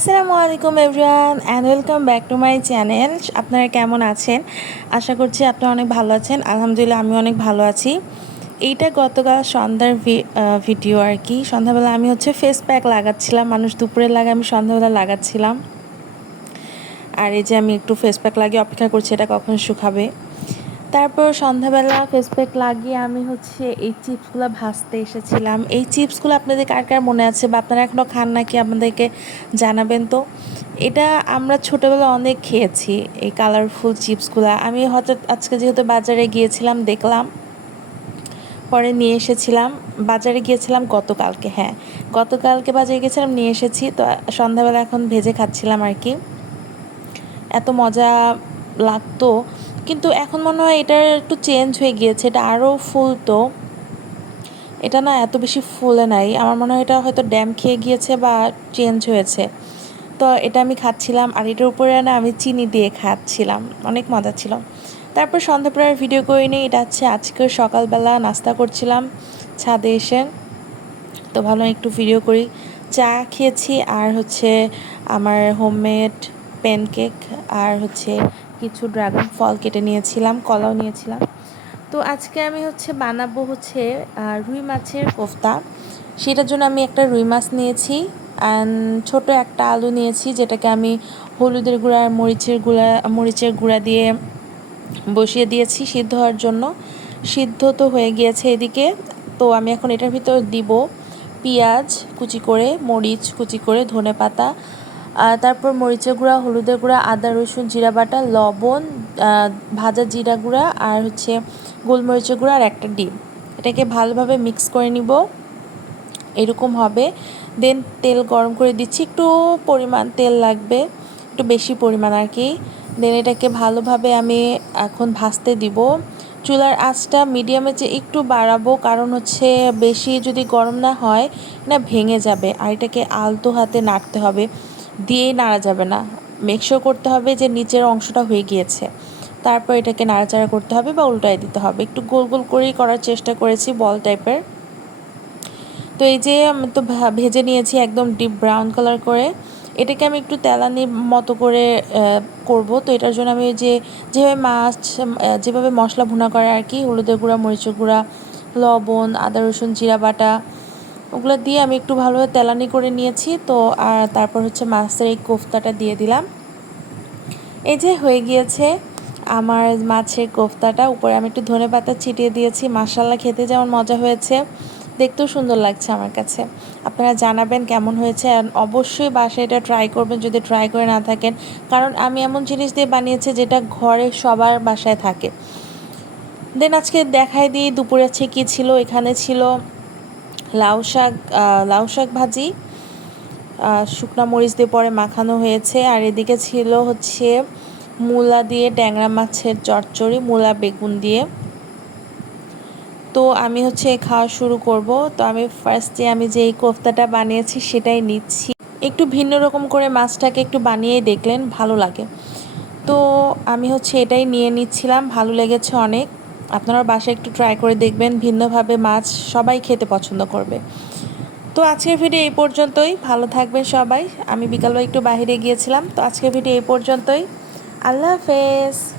আসসালামু আলাইকুম everyone and welcome back to my channel আপনারা কেমন আছেন? আশা করছি আপনারা অনেক ভালো আছেন। আলহামদুলিল্লাহ আমি অনেক ভালো আছি। এইটা গতকাল সন্ধ্যার ভিডিও আর কি। সন্ধ্যাবেলা আমি হচ্ছে ফেস প্যাক লাগাচ্ছিলাম। মানুষ দুপুরে লাগে, আমি সন্ধ্যাবেলা লাগাচ্ছিলাম। আর এই যে আমি একটু ফেস প্যাক লাগিয়ে অপেক্ষা করছি, এটা কখন শুকাবে? তারপর সন্ধ্যাবেলা ফেস প্যাক লাগিয়ে আমি হচ্ছে এই চিপসগুলো ভাজতে এসেছিলাম। এই চিপসগুলো আপনাদের কার কার মনে আছে বা আপনারা এখনও খান নাকি আপনাদেরকে জানাবেন তো? এটা আমরা ছোটোবেলা অনেক খেয়েছি, এই কালারফুল চিপসগুলো। আমি হয়তো আজকে যেহেতু বাজারে গিয়েছিলাম, দেখলাম। পরে নিয়ে এসেছিলাম। বাজারে গিয়েছিলাম গতকালকে হ্যাঁ। গতকালকে বাজারে গিয়েছিলাম, নিয়ে এসেছি। তো সন্ধ্যাবেলা এখন ভেজে খাচ্ছিলাম আর কি। এত মজা লাগতো। কিন্তু এখন মনে হয় এটার একটু চেঞ্জ হয়ে গিয়েছে, এটা আরও ফুলতো এটা না এত বেশি ফুলে নাই। আমার মনে হয় এটা হয়তো ড্যাম খেয়ে গিয়েছে বা চেঞ্জ হয়েছে। তো এটা আমি খাচ্ছিলাম আর এটার উপরে না আমি চিনি দিয়ে খাচ্ছিলাম। অনেক মজা ছিল। তারপর সন্ধ্যা প্রায় ভিডিও করে নিই এটা হচ্ছে আজকে সকালবেলা নাস্তা করছিলাম ছাদে এসে। তো ভালো একটু ভিডিও করি। চা খেয়েছি আর হচ্ছে আমার হোমমেড প্যানকেক আর হচ্ছে কিছু ড্রাগন ফল কেটে নিয়েছিলাম, কলাও নিয়েছিলাম। তো আজকে আমি হচ্ছে বানাবো হচ্ছে রুই মাছের কোফতা। সেটার জন্য আমি একটা রুই মাছ নিয়েছি অ্যান্ড ছোট একটা আলু নিয়েছি, যেটাকে আমি হলুদের গুঁড়া আর মরিচের গুঁড়া মরিচের গুঁড়া দিয়ে বসিয়ে দিয়েছি সিদ্ধ হওয়ার জন্য। সিদ্ধ তো হয়ে গিয়েছে এদিকে। তো আমি এখন এটার ভিতর দিব পেঁয়াজ কুচি করে, মরিচ কুচি করে ধনে পাতা তারপর মরিচের গুঁড়া, হলুদের গুঁড়া, আদা, রসুন, জিরা বাটা, লবণ ভাজা জিরা গুঁড়া আর হচ্ছে গোলমরিচের গুঁড়া আর একটা ডিম। এটাকে ভালোভাবে মিক্স করে নিব। এরকম হবে। দেন তেল গরম করে দিচ্ছি। একটু পরিমাণ তেল লাগবে। একটু বেশি পরিমাণ আর কি। দেন এটাকে ভালোভাবে আমি এখন ভাজতে দিব। চুলার আঁচটা মিডিয়ামে যে একটু বাড়াবো, কারণ হচ্ছে বেশি যদি গরম না হয়, না ভেঙে যাবে। আর এটাকে আলতো হাতে নাড়তে হবে। দিয়েই নাড়া যাবে না। মেকশো করতে হবে যে নিচের অংশটা হয়ে গিয়েছে। তারপর এটাকে নাড়াচাড়া করতে হবে বা উল্টায় দিতে হবে। একটু গোল গোল করেই করার চেষ্টা করেছি বল টাইপের। তো এই যে আমি তো ভেজে নিয়েছি একদম ডিপ ব্রাউন কালার করে। এটাকে আমি একটু তেলানি মতো করে করব। তো এটার জন্য আমি যে, যেভাবে মাছ যেভাবে মশলা ভুনা করে আর কি, হলুদের গুঁড়া, মরিচের গুঁড়া, লবণ, আদা, রসুন, জিরা বাটা ওগুলো দিয়ে আমি একটু ভালোভাবে তেলানি করে নিয়েছি। তো, আর তারপর হচ্ছে মাছের এই কোফতাটা দিয়ে দিলাম। এই যে হয়ে গিয়েছে আমার মাছের কোফতাটা। উপরে আমি একটু ধনে পাতা ছিটিয়ে দিয়েছি। মাসাল্লা খেতে যেমন মজা হয়েছে, দেখতেও সুন্দর লাগছে আমার কাছে। আপনারা জানাবেন কেমন হয়েছে অবশ্যই বাসায় এটা ট্রাই করবেন যদি ট্রাই করে না থাকেন। কারণ আমি এমন জিনিস দিয়ে বানিয়েছি যেটা ঘরে সবার বাসায় থাকে। দেন আজকে দেখাই দিই দুপুরে আছে কী ছিল, এখানে ছিল লাউ শাক লাউ শাক ভাজি শুকনো মরিচ দিয়ে পরে মাখানো হয়েছে। আর এদিকে ছিল হচ্ছে মূলা দিয়ে ট্যাংরা মাছের চচ্চড়ি, মূলা বেগুন দিয়ে। তো আমি হচ্ছে খাওয়া শুরু করব। তো আমি ফার্স্টে আমি যে এই কোফতাটা বানিয়েছি সেটাই নিচ্ছি। একটু ভিন্ন রকম করে মাছটাকে একটু বানিয়েই দেখলেন, ভালো লাগে। তো আমি হচ্ছে এটাই নিয়ে নিচ্ছিলাম, ভালো লেগেছে অনেক। আপনারা বাসায় একটু ট্রাই করে দেখবেন, ভিন্নভাবে মাছ সবাই খেতে পছন্দ করবে। তো আজকের ভিডিও এই পর্যন্তই। ভালো থাকবেন সবাই। আমি বিকালবেলা একটু বাহিরে গিয়েছিলাম। তো আজকের ভিডিও এই পর্যন্তই। আল্লাহ হাফেজ।